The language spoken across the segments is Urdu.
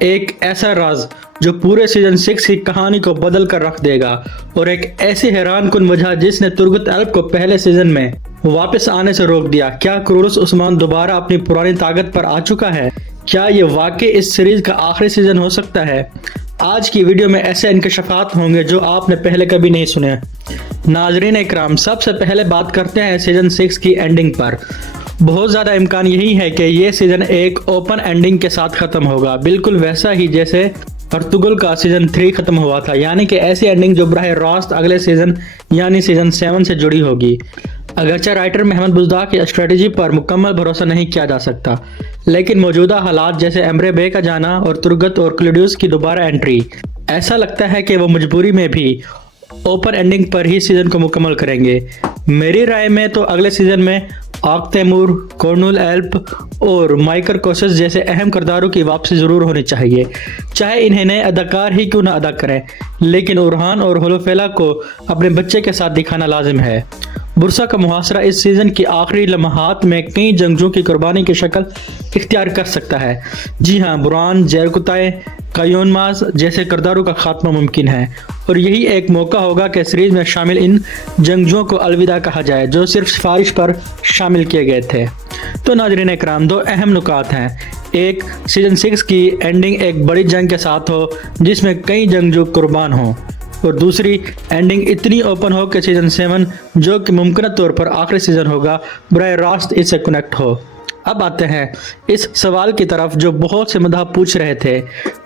ایک ایسا راز جو پورے سیزن 6 کی کہانی کو بدل کر رکھ دے گا، اور ایک ایسی حیران کن وجہ جس نے ترگت ایلپ کو پہلے سیزن میں واپس آنے سے روک دیا۔ کیا کرولوس عثمان دوبارہ اپنی پرانی طاقت پر آ چکا ہے؟ کیا یہ واقعی اس سیریز کا آخری سیزن ہو سکتا ہے؟ آج کی ویڈیو میں ایسے انکشافات ہوں گے جو آپ نے پہلے کبھی نہیں سنے۔ ناظرین اکرام، سب سے پہلے بات کرتے ہیں سیزن 6 کی اینڈنگ پر۔ بہت زیادہ امکان یہی ہے کہ یہ سیزن ایک اوپن اینڈنگ کے ساتھ ختم ہوگا، بالکل ویسا ہی جیسے ارطغرل کا سیزن 3 ختم ہوا تھا، یعنی کہ ایسی اینڈنگ جو براہ راست اگلے سیزن یعنی سیزن 7 سے جڑی ہوگی۔ اگرچہ رائٹر محمد بزدار کی اسٹریٹجی پر مکمل بھروسہ نہیں کیا جا سکتا، لیکن موجودہ حالات جیسے ایمبرے بے کا جانا اور ترگت اور کلیڈیوس کی دوبارہ انٹری، ایسا لگتا ہے کہ وہ مجبوری میں بھی اوپن اینڈنگ پر ہی سیزن کو مکمل کریں گے۔ میری رائے میں تو اگلے سیزن میں آگ تیمور، کورنول ایلپ اور مائیکل کوسس جیسے اہم کرداروں کی واپسی ضرور ہونی چاہیے، چاہے انہیں نئے اداکار ہی کیوں نہ ادا کریں، لیکن اورہان اور ہولوفیلا کو اپنے بچے کے ساتھ دکھانا لازم ہے۔ برسا کا محاصرہ اس سیزن کی آخری لمحات میں کئی جنگجوؤں کی قربانی کی شکل اختیار کر سکتا ہے۔ جی ہاں، بران، جیرکوتائے، کایون ماز جیسے کرداروں کا خاتمہ ممکن ہے، اور یہی ایک موقع ہوگا کہ سیریز میں شامل ان جنگجوؤں کو الوداع کہا جائے جو صرف سفارش پر شامل کیے گئے تھے۔ تو ناظرین اکرام، دو اہم نکات ہیں۔ ایک، سیزن 6 کی اینڈنگ ایک بڑی جنگ کے ساتھ ہو جس میں کئی جنگجو قربان ہوں، اور دوسری، اینڈنگ اتنی اوپن ہو کہ سیزن 7 جو کہ ممکنہ طور پر آخری سیزن ہوگا براہ راست اس سے کنیکٹ ہو۔ اب آتے ہیں اس سوال کی طرف جو بہت سے مداح پوچھ رہے تھے،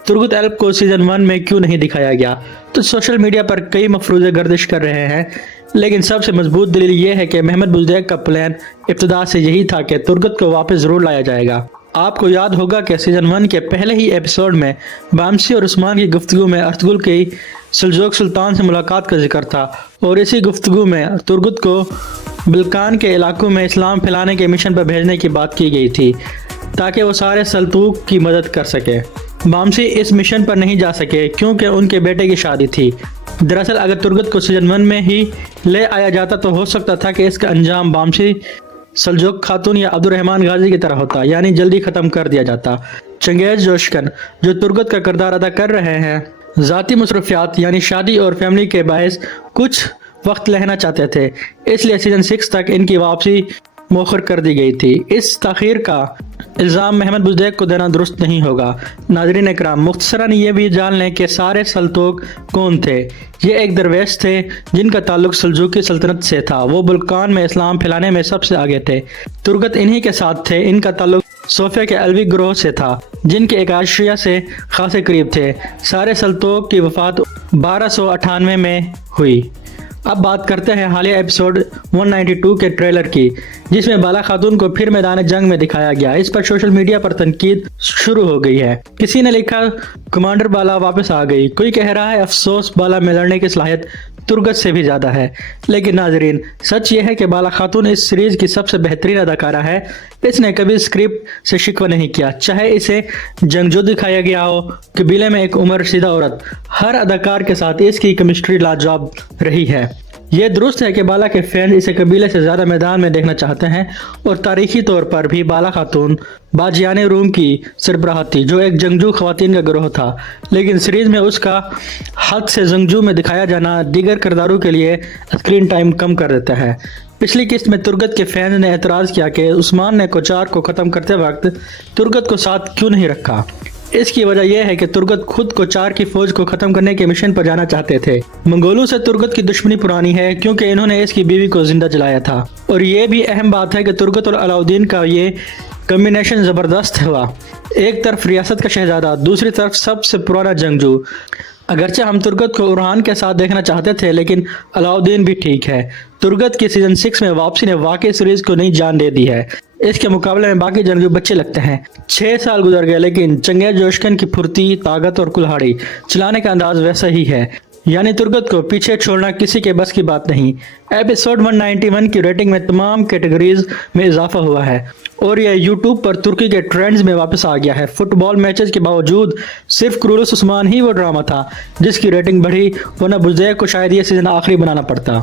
ترگت ایلپ کو سیزن 1 میں کیوں نہیں دکھایا گیا؟ تو سوشل میڈیا پر کئی مفروضے گردش کر رہے ہیں، لیکن سب سے مضبوط دلیل یہ ہے کہ محمد بزدیک کا پلان ابتدا سے یہی تھا کہ ترگت کو واپس ضرور لایا جائے گا۔ آپ کو یاد ہوگا کہ سیزن 1 کے پہلے ہی ایپیسوڈ میں بامسی اور عثمان کی گفتگو میں ارطغرل کی سلجوق سلطان سے ملاقات کا ذکر تھا، اور اسی گفتگو میں ترگت کو بلقان کے علاقوں میں اسلام پھیلانے کے مشن پر بھیجنے کی بات کی گئی تھی تاکہ وہ سارے سلطوق کی مدد کر سکے۔ بامسی اس مشن پر نہیں جا سکے کیونکہ ان کے بیٹے کی شادی تھی۔ دراصل اگر ترگت کو سیزن 1 میں ہی لے آیا جاتا تو ہو سکتا تھا کہ اس کا انجام بامسی، سلجوق خاتون یا عبد الرحمن غازی کی طرح ہوتا، یعنی جلدی ختم کر دیا جاتا۔ چنگیز جوشکن جو ترگت کا کردار ادا کر رہے ہیں، ذاتی مصروفیات یعنی شادی اور فیملی کے باعث کچھ وقت لینا چاہتے تھے، اس لیے سیزن 6 تک ان کی واپسی مؤخر کر دی گئی تھی۔ اس تاخیر کا الزام محمد بزدیک کو دینا درست نہیں ہوگا۔ ناظرین اکرام، مختصراً یہ بھی جان لیں کہ سارے سلطوق کون تھے۔ یہ ایک درویش تھے جن کا تعلق سلجوقی سلطنت سے تھا، وہ بلقان میں اسلام پھیلانے میں سب سے آگے تھے۔ ترگت انہی کے ساتھ تھے، ان کا تعلق صوفیہ کے علوی گروہ سے تھا جن کے ایکاشیا سے خاصے قریب تھے۔ سارے سلطوق کی وفات 1298 میں ہوئی۔ اب بات کرتے ہیں حالیہ ایپیسوڈ 192 کے ٹریلر کی، جس میں بالا خاتون کو پھر میدان جنگ میں دکھایا گیا۔ اس پر سوشل میڈیا پر تنقید شروع ہو گئی ہے۔ کسی نے لکھا، کمانڈر بالا واپس آ گئی، کوئی کہہ رہا ہے افسوس، بالا میں لڑنے کی صلاحیت ترگت سے بھی زیادہ ہے۔ لیکن ناظرین، سچ یہ ہے کہ بالا خاتون اس سیریز کی سب سے بہترین اداکارہ ہے۔ اس نے کبھی اسکرپٹ سے شکوہ نہیں کیا، چاہے اسے جنگجو دکھایا گیا ہو، قبیلے میں ایک عمر رسیدہ عورت، ہر اداکار کے ساتھ اس کی کیمسٹری لاجواب رہی ہے۔ یہ درست ہے کہ بالا کے فینز اسے قبیلے سے زیادہ میدان میں دیکھنا چاہتے ہیں، اور تاریخی طور پر بھی بالا خاتون باجیان روم کی سربراہ تھی جو ایک جنگجو خواتین کا گروہ تھا، لیکن سیریز میں اس کا حد سے جنگجو میں دکھایا جانا دیگر کرداروں کے لیے اسکرین ٹائم کم کر دیتا ہے۔ پچھلی قسط میں ترگت کے فینز نے اعتراض کیا کہ عثمان نے کوچار کو ختم کرتے وقت ترگت کو ساتھ کیوں نہیں رکھا۔ اس کی وجہ یہ ہے کہ ترگت خود کوچار کی فوج کو ختم کرنے کے مشن پر جانا چاہتے تھے۔ منگولوں سے ترگت کی دشمنی پرانی ہے کیونکہ انہوں نے اس کی بیوی کو زندہ جلایا تھا، اور یہ بھی اہم بات ہے کہ ترگت اور علاؤدین کا یہ کمبینیشن زبردست ہوا، ایک طرف ریاست کا شہزادہ، دوسری طرف سب سے پرانا جنگجو۔ اگرچہ ہم ترگت کو اورہان کے ساتھ دیکھنا چاہتے تھے، لیکن علاؤدین بھی ٹھیک ہے۔ ترگت کی سیزن 6 میں واپسی نے واقعی سیریز کو نئی جان دے دی ہے۔ اس کے مقابلے میں باقی جنگجو بچے لگتے ہیں۔ 6 سال گزر گئے لیکن چنگیز جوشکن کی پھرتی، طاقت اور کلہاڑی چلانے کا انداز ویسا ہی ہے، یعنی ترگت کو پیچھے چھوڑنا کسی کے بس کی بات نہیں۔ ایپیسوڈ 191 کی ریٹنگ میں تمام کیٹیگریز میں اضافہ ہوا ہے، اور یہ یوٹیوب پر ترکی کے ٹرینڈز میں واپس آ گیا ہے۔ فٹ بال میچز کے باوجود صرف کرولوس عثمان ہی وہ ڈرامہ تھا جس کی ریٹنگ بڑھی، ورنہ بزدیک کو شاید یہ سیزن آخری بنانا پڑتا۔